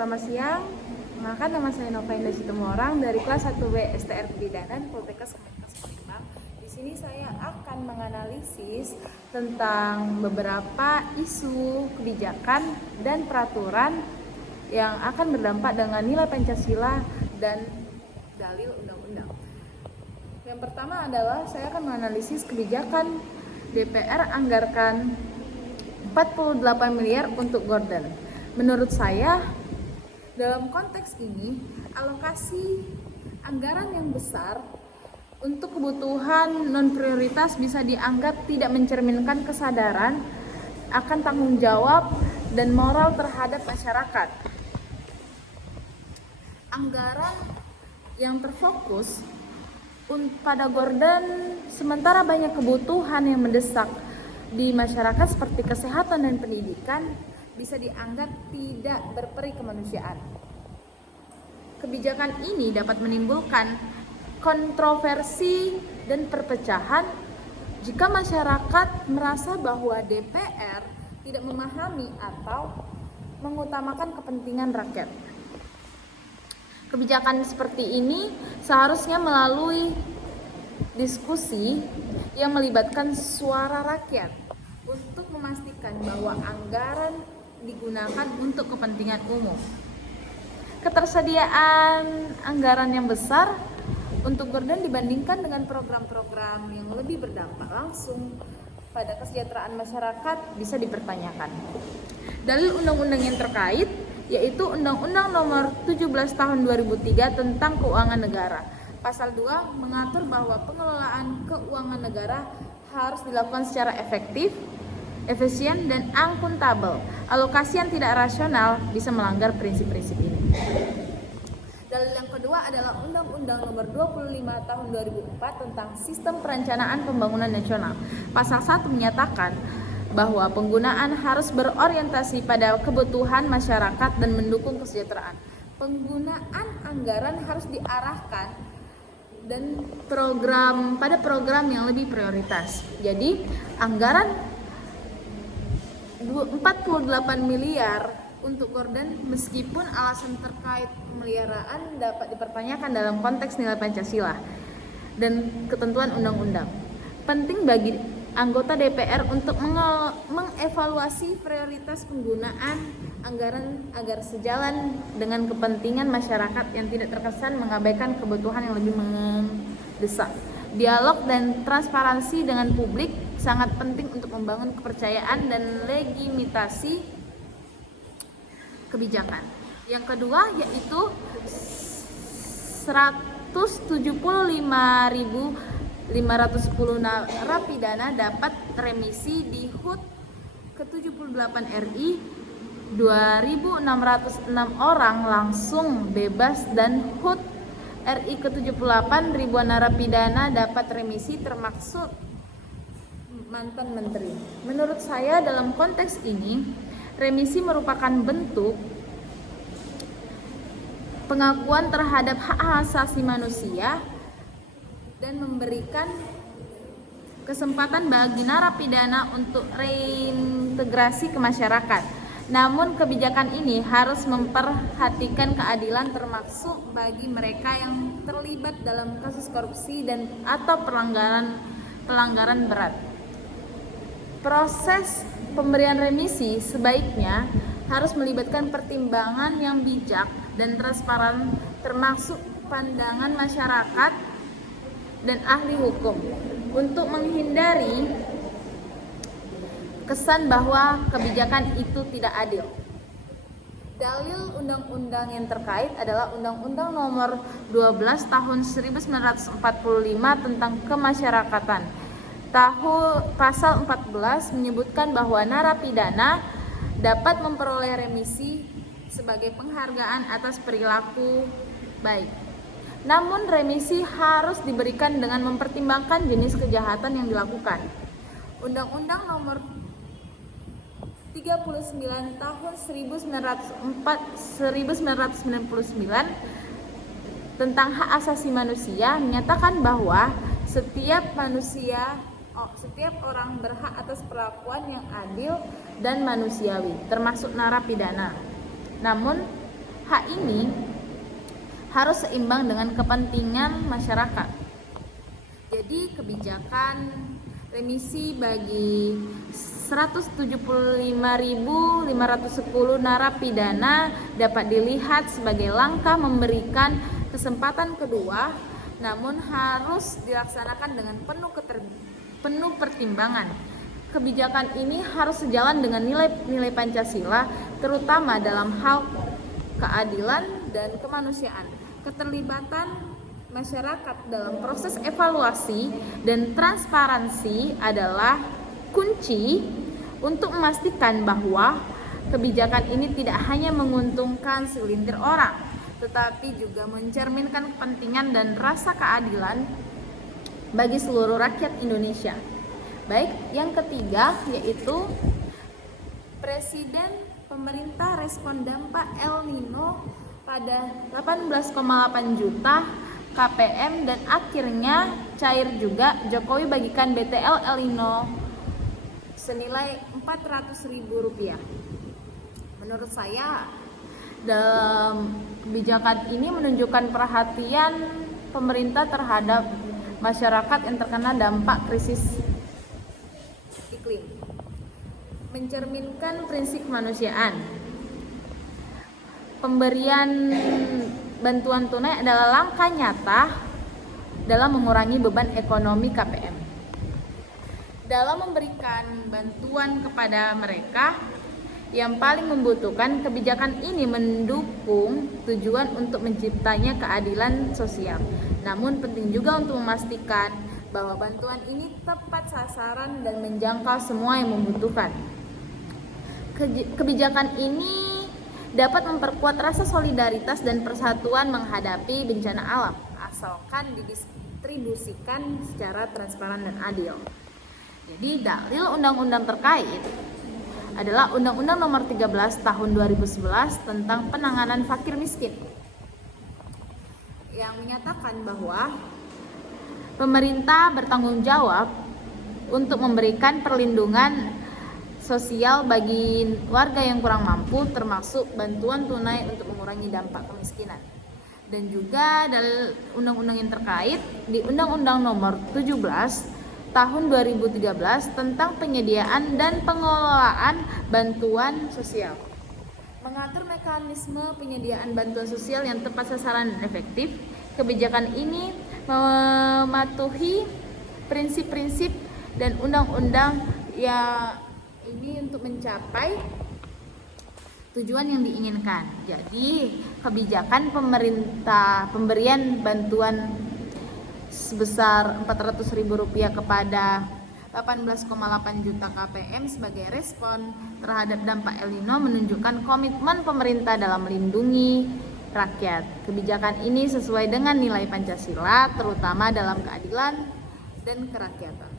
Selamat siang. Perkenalkan, nama saya Nova Indah Situmorang dari kelas 1B STR Kebidanan Poltekkes Kemenkes Palembang. Di sini saya akan menganalisis tentang beberapa isu kebijakan dan peraturan yang akan berdampak dengan nilai Pancasila dan dalil undang-undang. Yang pertama adalah saya akan menganalisis kebijakan DPR anggarkan 48 miliar untuk gorden. Menurut saya, dalam konteks ini, alokasi anggaran yang besar untuk kebutuhan non-prioritas bisa dianggap tidak mencerminkan kesadaran akan tanggung jawab dan moral terhadap masyarakat. Anggaran yang terfokus pada gorden, sementara banyak kebutuhan yang mendesak di masyarakat seperti kesehatan dan pendidikan, bisa dianggap tidak berperi kemanusiaan. Kebijakan ini dapat menimbulkan kontroversi dan perpecahan jika masyarakat merasa bahwa DPR tidak memahami atau mengutamakan kepentingan rakyat. Kebijakan seperti ini seharusnya melalui diskusi yang melibatkan suara rakyat untuk memastikan bahwa anggaran digunakan untuk kepentingan umum. Ketersediaan anggaran yang besar untuk gorden dibandingkan dengan program-program yang lebih berdampak langsung pada kesejahteraan masyarakat bisa dipertanyakan. Dalil undang-undang yang terkait yaitu Undang-Undang Nomor 17 Tahun 2003 tentang Keuangan Negara. Pasal 2 mengatur bahwa pengelolaan keuangan negara harus dilakukan secara efektif, efisien, dan akuntabel. Alokasi yang tidak rasional bisa melanggar prinsip-prinsip ini. Dalil yang kedua adalah Undang-Undang Nomor 25 Tahun 2004 tentang Sistem Perencanaan Pembangunan Nasional. Pasal 1 menyatakan bahwa penggunaan harus berorientasi pada kebutuhan masyarakat dan mendukung kesejahteraan. Penggunaan anggaran harus diarahkan dan pada program yang lebih prioritas. Jadi, anggaran 48 miliar untuk gorden meskipun alasan terkait pemeliharaan dapat dipertanyakan dalam konteks nilai Pancasila dan ketentuan undang-undang. Penting bagi anggota DPR untuk mengevaluasi prioritas penggunaan anggaran agar sejalan dengan kepentingan masyarakat yang tidak terkesan mengabaikan kebutuhan yang lebih mendesak. Dialog dan transparansi dengan publik sangat penting untuk membangun kepercayaan dan legitimasi kebijakan. Yang kedua yaitu 175.510 narapidana dapat remisi di HUT ke-78 RI, 2.606 orang langsung bebas dan HUT RI ke-78 ribuan narapidana dapat remisi termasuk mantan menteri. Menurut saya dalam konteks ini, remisi merupakan bentuk pengakuan terhadap hak asasi manusia dan memberikan kesempatan bagi narapidana untuk reintegrasi ke masyarakat. Namun kebijakan ini harus memperhatikan keadilan termasuk bagi mereka yang terlibat dalam kasus korupsi dan atau pelanggaran berat. Proses pemberian remisi sebaiknya harus melibatkan pertimbangan yang bijak dan transparan termasuk pandangan masyarakat dan ahli hukum untuk menghindari kesan bahwa kebijakan itu tidak adil. Dalil undang-undang yang terkait adalah Undang-Undang Nomor 12 Tahun 1945 tentang Kemasyarakatan. Pasal 14 menyebutkan bahwa narapidana dapat memperoleh remisi sebagai penghargaan atas perilaku baik. Namun remisi harus diberikan dengan mempertimbangkan jenis kejahatan yang dilakukan. Undang-Undang Nomor 39 Tahun 1999 tentang hak asasi manusia menyatakan bahwa setiap orang berhak atas perlakuan yang adil dan manusiawi, termasuk narapidana. Namun, hak ini harus seimbang dengan kepentingan masyarakat. Jadi kebijakan remisi bagi 175.510 narapidana dapat dilihat sebagai langkah memberikan kesempatan kedua, namun harus dilaksanakan dengan penuh pertimbangan. Kebijakan ini harus sejalan dengan nilai-nilai Pancasila, terutama dalam hal keadilan dan kemanusiaan. Keterlibatan masyarakat dalam proses evaluasi dan transparansi adalah kunci untuk memastikan bahwa kebijakan ini tidak hanya menguntungkan segelintir orang, tetapi juga mencerminkan kepentingan dan rasa keadilan bagi seluruh rakyat Indonesia. Baik, yang ketiga yaitu pemerintah respon dampak El Nino pada 18,8 juta KPM dan akhirnya cair juga. Jokowi bagikan BTL El Nino senilai Rp400.000. Menurut saya, dalam kebijakan ini menunjukkan perhatian pemerintah terhadap masyarakat yang terkena dampak krisis iklim, mencerminkan prinsip kemanusiaan. Pemberian bantuan tunai adalah langkah nyata dalam mengurangi beban ekonomi KPM. Dalam memberikan bantuan kepada mereka yang paling membutuhkan, kebijakan ini mendukung tujuan untuk menciptanya keadilan sosial. Namun penting juga untuk memastikan bahwa bantuan ini tepat sasaran dan menjangkau semua yang membutuhkan. Kebijakan ini dapat memperkuat rasa solidaritas dan persatuan menghadapi bencana alam, asalkan didistribusikan secara transparan dan adil. Jadi dalil undang-undang terkait adalah Undang-Undang Nomor 13 Tahun 2011 tentang penanganan fakir miskin, yang menyatakan bahwa pemerintah bertanggung jawab untuk memberikan perlindungan sosial bagi warga yang kurang mampu, termasuk bantuan tunai untuk mengurangi dampak kemiskinan. Dan juga dalam undang-undang yang terkait di Undang-Undang Nomor 17 Tahun 2013 tentang penyediaan dan pengelolaan bantuan sosial, mengatur mekanisme penyediaan bantuan sosial yang tepat sasaran dan efektif. Kebijakan ini mematuhi prinsip-prinsip dan undang-undang yang ini untuk mencapai tujuan yang diinginkan. Jadi kebijakan pemerintah pemberian bantuan sebesar Rp400.000 kepada 18,8 juta KPM sebagai respon terhadap dampak El Nino menunjukkan komitmen pemerintah dalam melindungi rakyat. Kebijakan ini sesuai dengan nilai Pancasila, terutama dalam keadilan dan kerakyatan.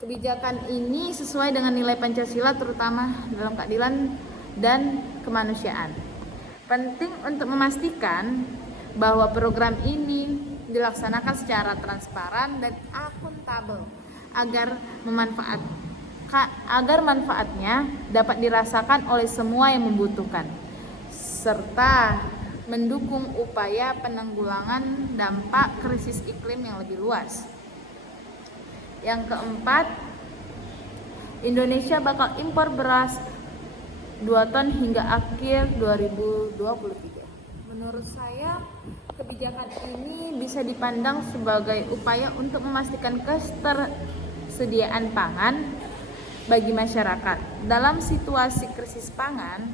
Kebijakan ini sesuai dengan nilai Pancasila, terutama dalam keadilan dan kemanusiaan. Penting untuk memastikan bahwa program ini dilaksanakan secara transparan dan akuntabel agar manfaatnya dapat dirasakan oleh semua yang membutuhkan, serta mendukung upaya penanggulangan dampak krisis iklim yang lebih luas. Yang keempat, Indonesia bakal impor beras 2 ton hingga akhir 2023. Menurut saya, kebijakan ini bisa dipandang sebagai upaya untuk memastikan ketersediaan pangan bagi masyarakat. Dalam situasi krisis pangan,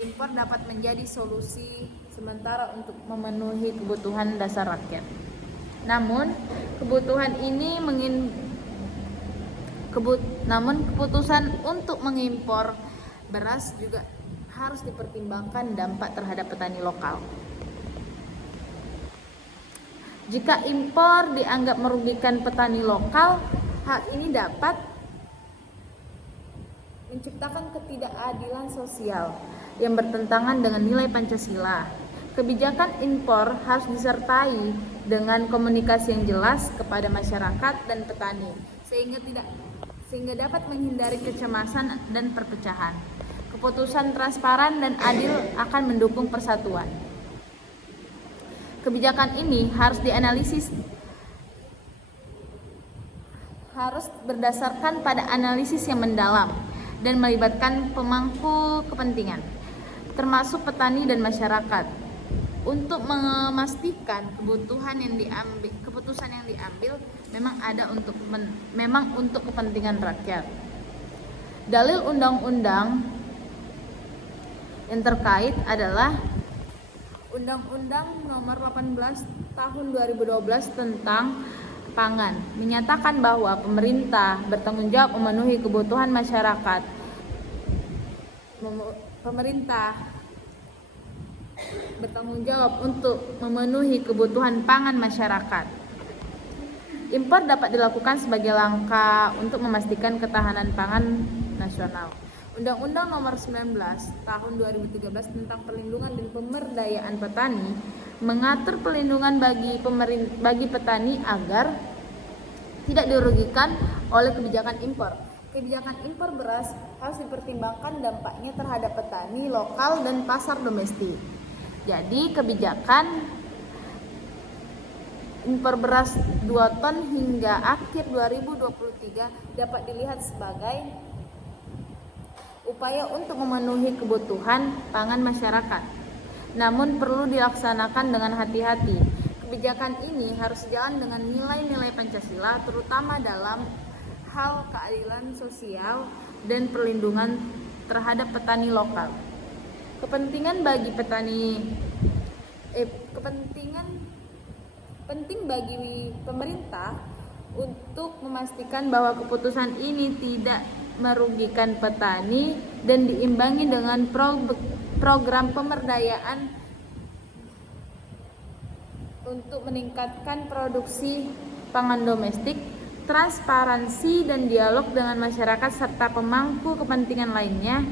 impor dapat menjadi solusi sementara untuk memenuhi kebutuhan dasar rakyat. Namun, keputusan untuk mengimpor beras juga harus dipertimbangkan dampak terhadap petani lokal. Jika impor dianggap merugikan petani lokal, hal ini dapat menciptakan ketidakadilan sosial yang bertentangan dengan nilai Pancasila. Kebijakan impor harus disertai dengan komunikasi yang jelas kepada masyarakat dan petani, sehingga dapat menghindari kecemasan dan perpecahan. Keputusan transparan dan adil akan mendukung persatuan. Kebijakan ini harus berdasarkan pada analisis yang mendalam dan melibatkan pemangku kepentingan, termasuk petani dan masyarakat, untuk memastikan keputusan yang diambil memang untuk kepentingan rakyat. Dalil undang-undang yang terkait adalah Undang-Undang Nomor 18 Tahun 2012 tentang Pangan, menyatakan bahwa pemerintah bertanggung jawab memenuhi kebutuhan masyarakat. Pemerintah bertanggung jawab untuk memenuhi kebutuhan pangan masyarakat. Impor dapat dilakukan sebagai langkah untuk memastikan ketahanan pangan nasional. Undang-Undang Nomor 19 Tahun 2013 tentang Perlindungan dan Pemberdayaan Petani mengatur perlindungan bagi petani agar tidak dirugikan oleh kebijakan impor. Kebijakan impor beras harus dipertimbangkan dampaknya terhadap petani lokal dan pasar domestik. Jadi kebijakan impor beras 2 ton hingga akhir 2023 dapat dilihat sebagai upaya untuk memenuhi kebutuhan pangan masyarakat. Namun perlu dilaksanakan dengan hati-hati. Kebijakan ini harus sejalan dengan nilai-nilai Pancasila, terutama dalam hal keadilan sosial dan perlindungan terhadap petani lokal. Penting bagi pemerintah untuk memastikan bahwa keputusan ini tidak merugikan petani dan diimbangi dengan program pemberdayaan untuk meningkatkan produksi pangan domestik, transparansi dan dialog dengan masyarakat serta pemangku kepentingan lainnya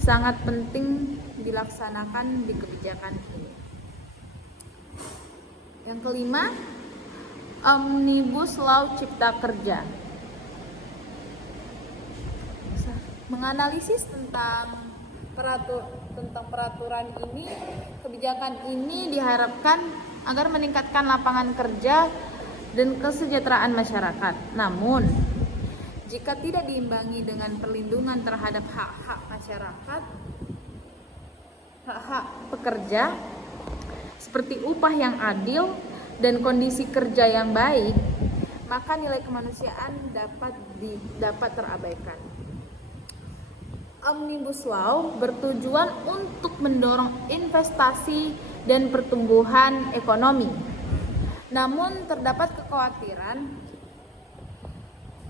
sangat penting dilaksanakan di kebijakan ini. Yang kelima, Omnibus Law Cipta Kerja. Menganalisis tentang peraturan ini, kebijakan ini diharapkan agar meningkatkan lapangan kerja dan kesejahteraan masyarakat. Namun, jika tidak diimbangi dengan perlindungan terhadap hak-hak masyarakat, hak-hak pekerja seperti upah yang adil dan kondisi kerja yang baik, maka nilai kemanusiaan dapat terabaikan. Omnibus Law bertujuan untuk mendorong investasi dan pertumbuhan ekonomi. Namun terdapat kekhawatiran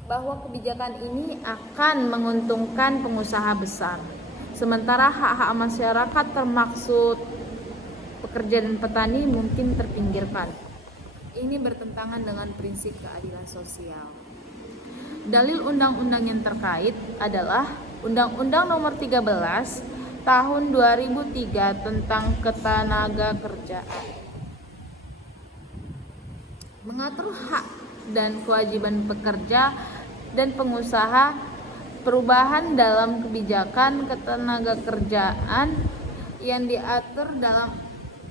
bahwa kebijakan ini akan menguntungkan pengusaha besar, sementara hak-hak masyarakat termaksud pekerja dan petani mungkin terpinggirkan. Ini bertentangan dengan prinsip keadilan sosial. Dalil undang-undang yang terkait adalah Undang-Undang Nomor 13 Tahun 2003 tentang Ketenagakerjaan. Mengatur hak dan kewajiban pekerja dan pengusaha. Perubahan dalam kebijakan ketenagakerjaan yang diatur dalam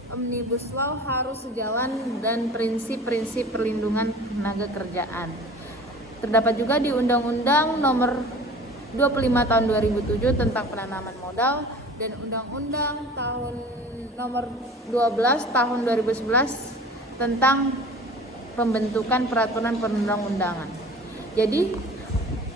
Omnibus Law harus sejalan dan prinsip-prinsip perlindungan tenaga kerjaan. Terdapat juga di Undang-Undang Nomor 25 Tahun 2007 tentang penanaman modal dan Undang-Undang Nomor 12 Tahun 2011 tentang pembentukan peraturan perundang-undangan. Jadi,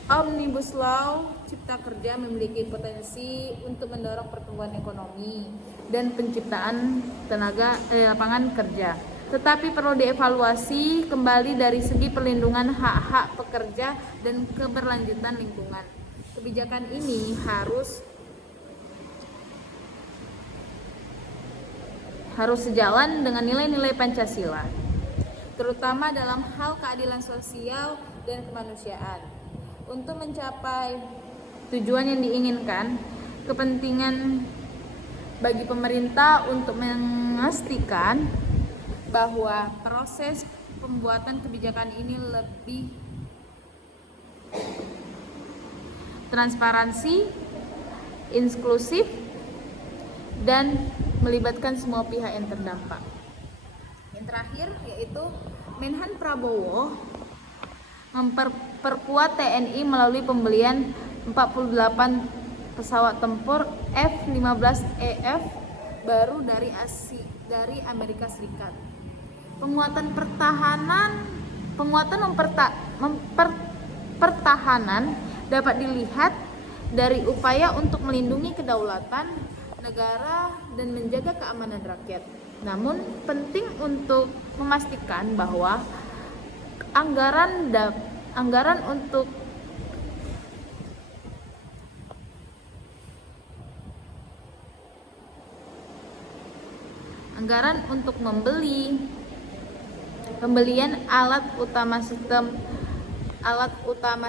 Omnibus Law Cipta Kerja memiliki potensi untuk mendorong pertumbuhan ekonomi dan penciptaan lapangan kerja. Tetapi perlu dievaluasi kembali dari segi perlindungan hak-hak pekerja dan keberlanjutan lingkungan. Kebijakan ini harus sejalan dengan nilai-nilai Pancasila, terutama dalam hal keadilan sosial dan kemanusiaan. Untuk mencapai tujuan yang diinginkan, kepentingan bagi pemerintah untuk memastikan bahwa proses pembuatan kebijakan ini lebih transparansi, inklusif, dan melibatkan semua pihak yang terdampak. Yang terakhir yaitu Menhan Prabowo memperkuat TNI melalui pembelian 48 pesawat tempur F-15EF baru dari Amerika Serikat. Pertahanan dapat dilihat dari upaya untuk melindungi kedaulatan negara dan menjaga keamanan rakyat. Namun penting untuk memastikan bahwa anggaran untuk pembelian alat utama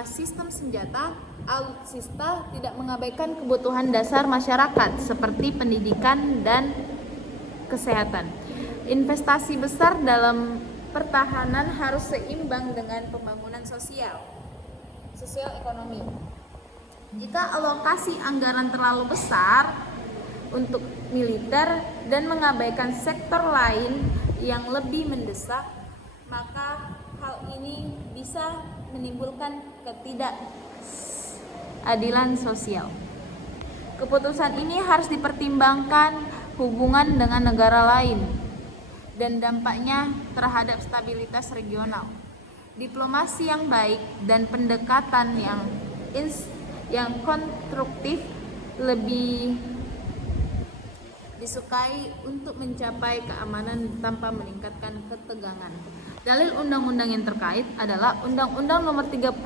sistem senjata alutsista tidak mengabaikan kebutuhan dasar masyarakat seperti pendidikan dan kesehatan. Investasi besar dalam pertahanan harus seimbang dengan pembangunan sosial ekonomi. Jika alokasi anggaran terlalu besar untuk militer dan mengabaikan sektor lain yang lebih mendesak, maka hal ini bisa menimbulkan ketidakadilan sosial. Keputusan ini harus dipertimbangkan hubungan dengan negara lain dan dampaknya terhadap stabilitas regional. Diplomasi yang baik dan pendekatan yang konstruktif lebih disukai untuk mencapai keamanan tanpa meningkatkan ketegangan. Dalil undang-undang yang terkait adalah Undang-Undang Nomor 34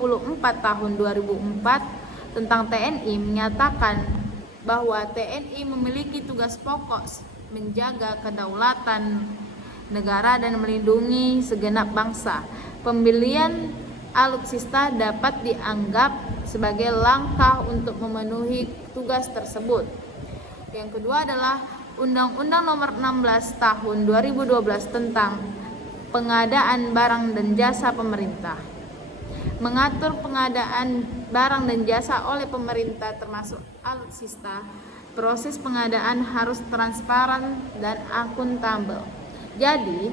Tahun 2004 tentang TNI menyatakan bahwa TNI memiliki tugas pokok menjaga kedaulatan negara dan melindungi segenap bangsa. Pembelian alutsista dapat dianggap sebagai langkah untuk memenuhi tugas tersebut. Yang kedua adalah Undang-Undang Nomor 16 Tahun 2012 tentang pengadaan barang dan jasa pemerintah. Mengatur pengadaan barang dan jasa oleh pemerintah termasuk alutsista. Proses pengadaan harus transparan dan akuntabel. Jadi,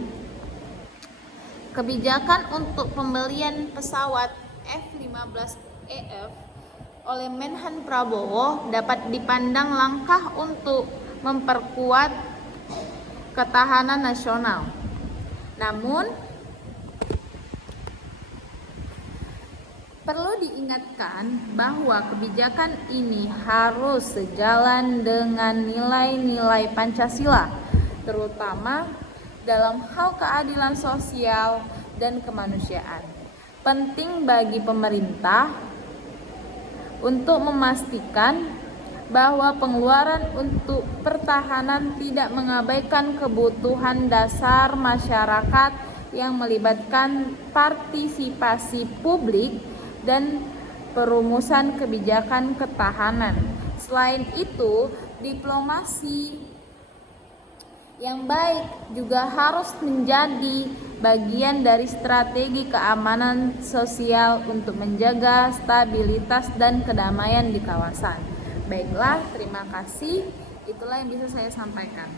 kebijakan untuk pembelian pesawat F-15EF oleh Menhan Prabowo dapat dipandang langkah untuk memperkuat ketahanan nasional. Namun, perlu diingatkan bahwa kebijakan ini harus sejalan dengan nilai-nilai Pancasila, terutama dalam hal keadilan sosial dan kemanusiaan. Penting bagi pemerintah untuk memastikan bahwa pengeluaran untuk pertahanan tidak mengabaikan kebutuhan dasar masyarakat yang melibatkan partisipasi publik dan perumusan kebijakan ketahanan. Selain itu, diplomasi yang baik juga harus menjadi bagian dari strategi keamanan sosial untuk menjaga stabilitas dan kedamaian di kawasan. Baiklah, terima kasih. Itulah yang bisa saya sampaikan.